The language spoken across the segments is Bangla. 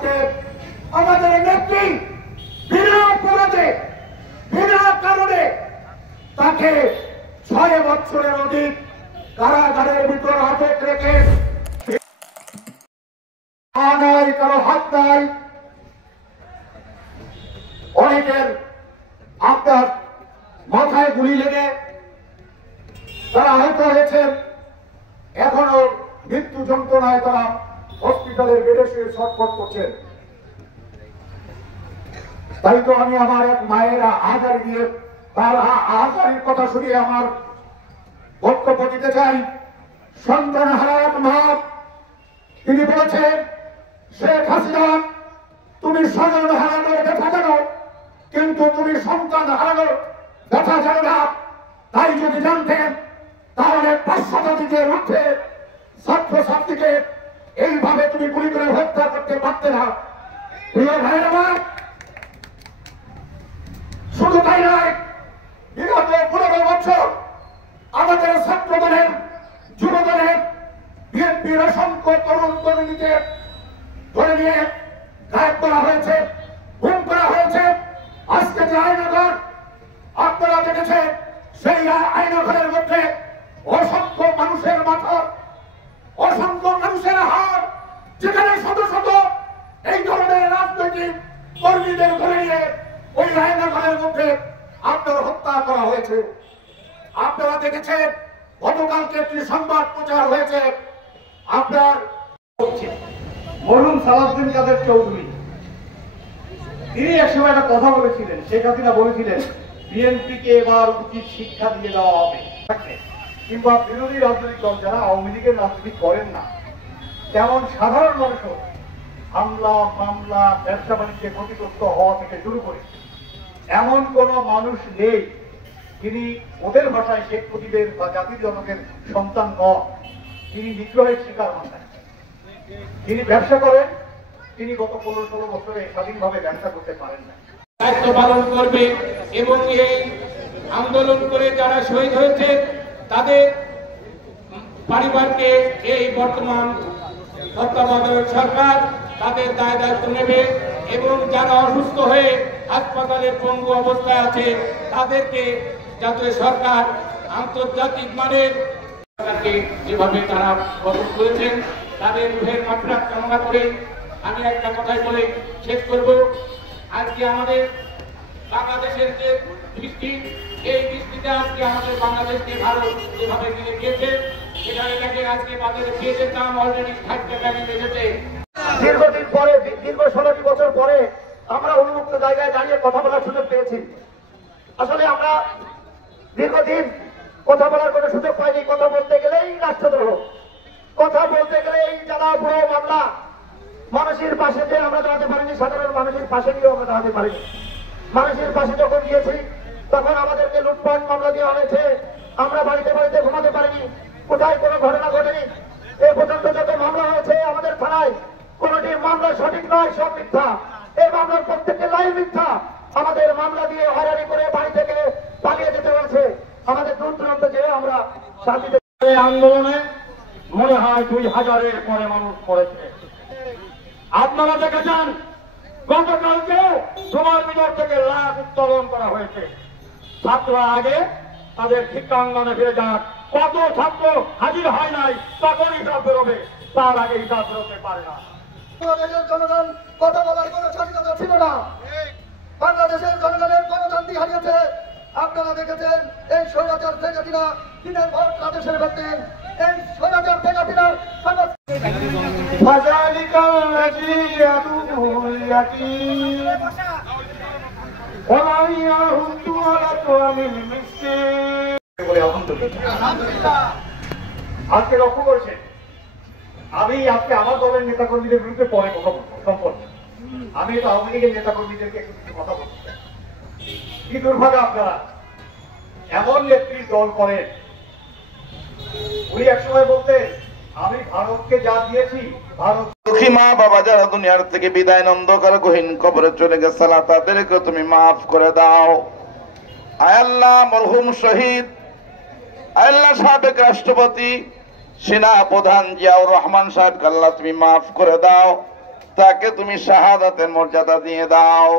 আজকে আমাদের নেত্রী বিনা অপরাধে বিনা কারণে তাকে 6 বছরের অধিক কারাগারের ভিতর আটক রেখে কারো হাত নাই। অনেকের আপনার মাথায় গুলি লেগে তারা আহত হয়েছেন, এখনো মৃত্যু যন্ত্রণায় তারা হসপিটালের বেডে শুয়ে ছটফট করছেন। তাই তো আমি আমার এক মায়ের আহাজারি দিয়ে তার আহাজারির কথা শুনিয়ে আমার বক্তব্য দিতে চাই। সন্তান হারা এক মা, তিনি বলেছেন, শেখ হাসিনা তুমি স্বজন হারানোর ব্যথা জানো, কিন্তু তুমি সন্তান হারানোর ব্যথা জানো না। তাই যদি জানতেন তাহলে 5 শতাধিকের মধ্যে ছাত্রছাত্রীকে এইভাবে তুমি গুলি করে হত্যা করতে পারতে না। প্রিয় ভাইয়েরা, শুধু তাই নয়, বিগত 15 বছর আমাদের ছাত্র দলের যুব দলের বিএনপির অসংখ্য তরুণ তরুণীকে ধরে নিয়ে গায়েব করা হয়েছে, গুম করা হয়েছে। আজকে যে আয়নাঘর আপনারা দেখেছেন, সেই আয়নাঘরের মধ্যে অসংখ্য মানুষের মাথা, অসংখ্য মানুষের হাত, যেখানে শত শত এই ধরনের রাজনৈতিক কর্মীদের ধরে নিয়ে ওই আয়নাঘরের মধ্যে আপনার হত্যা করা হয়েছে। আপনারা দেখেছেন গতকালকে একটি সংবাদ প্রচার হয়েছে, আপনার মরহুম সালাউদ্দিন কাদের চৌধুরী, তিনি একসময় একটা কথা বলেছিলেন, শেখ হাসিনা বলেছিলেন বিএনপিকে এবার উচিত শিক্ষা দিয়ে দেওয়া হবে। কিংবা বিরোধী রাজনৈতিক দল যারা আওয়ামী লীগের রাজনীতি করেন না, তেমন সাধারণ মানুষও হামলা মামলা ব্যবসা বাণিজ্যে ক্ষতিগ্রস্ত হওয়া থেকে শুরু করে এমন কোন মানুষ নেই যিনি ওদের ভাষায় শেখ মুজিবের বা জাতির জনকের সন্তান নন, তিনি নিগ্রহের শিকার হন না। যিনি ব্যবসা করেন তিনি গত 15-16 বছরে স্বাধীনভাবে ব্যবসা করতে পারেন না। দায়িত্ব পালন করবে এবং এই আন্দোলন করে যারা শহীদ হয়েছে তাদের পরিবারকে এই বর্তমান তত্ত্বাবধায়ক সরকার তাদের দায় দায়িত্ব নেবে এবং যারা অসুস্থ হয়ে হাসপাতালে পঙ্গু অবস্থায় আছে তাদেরকে যাতে সরকার আন্তর্জাতিক মানের যেভাবে তারা গঠন করেছেন তাদের রুহের মাগফিরাত কামনা করে আমি একটা কথাই বলে শেষ করব। আজকে আমাদের বাংলাদেশের যে দৃষ্টি, এই দৃষ্টিতে আজকে আমাদের বাংলাদেশকে ভারত যেভাবে কিনে দিয়েছে সেখানে দেখে আজকে বাজারে পেঁয়াজের দাম অলরেডি 60 টাকা নেমে গেছে। দীর্ঘদিন পরে, দীর্ঘ 16 বছর পরে আমরা উন্মুক্ত জায়গায় দাঁড়িয়ে কথা বলার সুযোগ পেয়েছি। আসলে আমরা দীর্ঘদিন কথা বলার কোনো সুযোগ পাইনি। কথা বলতে গেলেই রাষ্ট্রদ্রোহ, কথা বলতে গেলেই যারা পুরো মামলা, মানুষের পাশে যে আমরা দাঁড়াতে পারিনি, সাধারণ মানুষের পাশে গিয়েও আমরা দাঁড়াতে পারিনি। মানুষের পাশে যখন গিয়েছি তখন আমাদেরকে লুটপাট মামলা দেওয়া হয়েছে, আমরা বাড়িতে বাড়িতে ঘুমাতে পারিনি, কোথায় কোনো ঘটনা ঘটেনি। এ পর্যন্ত যত মামলা হয়েছে আমাদের থানায় কোনটি মামলা সঠিক নয়, সব মিথ্যা। এই মামলার প্রত্যেকটি লাইন মিথ্যা। আমাদের মামলা দিয়ে হয়রানি করে বাড়ি থেকে পালিয়ে যেতে হয়েছে। আমাদের দূর দূরান্ত যেয়ে আমরা শান্তিতে আন্দোলনে মনে হয় 2000-এর পরে মানুষ পড়েছে। আপনারা দেখেছেন গতকালকেও তোমার ভিতর থেকে লাশ উত্তোলন করা হয়েছে। ছাত্ররা আগে তাদের শিক্ষাঙ্গনে ফিরে যান। কত ছাত্র হাজির হয় নাই তখন হিসাব বেরোবে, তার আগে হিসাব বেরোতে পারে না। বাংলাদেশের জনগণ কথা বলার কোন স্বাধীনতা ছিল না। বাংলাদেশের জনগণের গণতন্ত্র হারিয়েছে। আপনারা দেখেছেন এই স্বৈরাচার শেখ হাসিনা দিনের ভোট রাতে সেরে ফেলতেন। এই স্বৈরাচার শেখ হাসিনার আজকে লক্ষ্য করছেন, আমি আজকে আমার দলের নেতা কর্মীদের বিরুদ্ধে পরে কথা বলবো সম্পর্কে। আমি তো আওয়ামী লীগের নেতা কর্মীদেরকে কিছু কথা বলতে চাই। কি দুর্ভাগ্য আপনারা এমন নেত্রী দল করেন। উনি একসময় বলতেন আমি ভারতকে যা দিয়েছি, ভারত দুঃখী মা বাবা যারা দুনিয়ার থেকে বিদায় অন্ধকার গহীন কবরে চলে গেছে, তাদেরকে তুমি মাফ করে দাও। আয় আল্লাহ, মরহুম শহীদ আয় আল্লাহ সাবেক রাষ্ট্রপতি সেনা প্রধান জিয়াউর রহমান সাহেবকে আল্লাহ তুমি মাফ করে দাও। তাকে তুমি শাহাদাতের মর্যাদা দিয়ে দাও।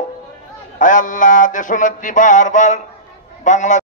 আয় আল্লাহ, দেশনেত্রী বারবার বাংলাদেশ